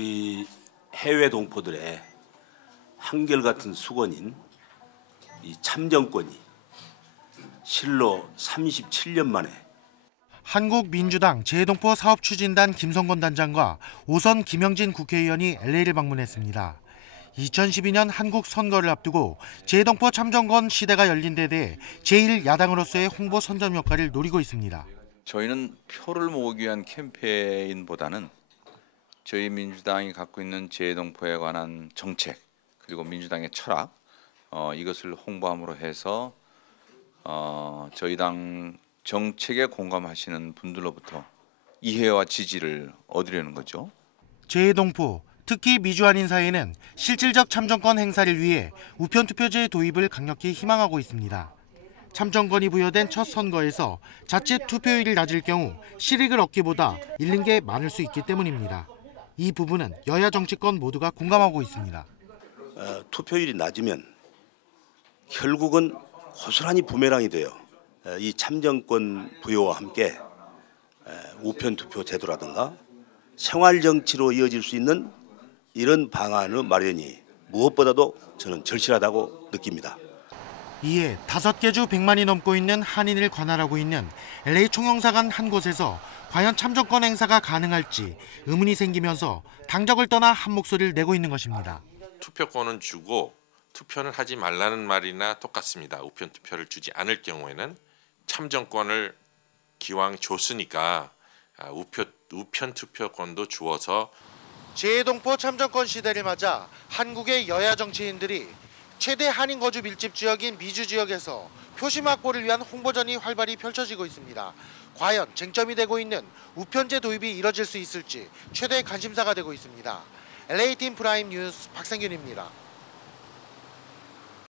우리 해외 동포들의 한결같은 수건인 이 참정권이 실로 37년 만에 한국민주당 재동포 사업추진단 김성건 단장과 오선 김영진 국회의원이 LA를 방문했습니다. 2012년 한국 선거를 앞두고 재동포 참정권 시대가 열린 데 대해 제1야당으로서의 홍보 선전 역할을 노리고 있습니다. 저희는 표를 모으기 위한 캠페인보다는 저희 민주당이 갖고 있는 재동포에 관한 정책 그리고 민주당의 철학 어, 이것을 홍보함으로 해서 어, 저희 당 정책에 공감하시는 분들로부터 이해와 지지를 얻으려는 거죠. 재동포, 특히 미주한인 사회는 실질적 참정권 행사를 위해 우편 투표제 도입을 강력히 희망하고 있습니다. 참정권이 부여된 첫 선거에서 자칫 투표율이 낮을 경우 실익을 얻기보다 잃는 게 많을 수 있기 때문입니다. 이 부분은 여야 정치권 모두가 공감하고 있습니다. 어, 투표율이 낮으면 결국은 고스란히 부메랑이 돼요. 어, 이 참정권 부여와 함께 에, 우편 투표 제도라든가 생활 정치로 이어질 수 있는 이런 방안의 마련이 무엇보다도 저는 절실하다고 느낍니다. 이에 다섯 개 주 100만이 넘고 있는 한인을 관할하고 있는 LA 총영사관 한 곳에서 과연 참정권 행사가 가능할지 의문이 생기면서 당적을 떠나 한 목소리를 내고 있는 것입니다. 투표권은 주고 투표는 하지 말라는 말이나 똑같습니다. 우편 투표를 주지 않을 경우에는 참정권을 기왕 줬으니까 아, 우표, 우편 투표권도 주어서 재동포 참정권 시대를 맞아 한국의 여야 정치인들이 최대 한인 거주 밀집 지역인 미주 지역에서 확보를 위한 홍보전이 활발히 펼쳐지고 있습니다. 과연 쟁점이 되고 있는 우편제 도입이 이뤄질 수 있을지 최대 관심사가 되고 있습니다. LA팀 프라임 뉴스 박상균입니다.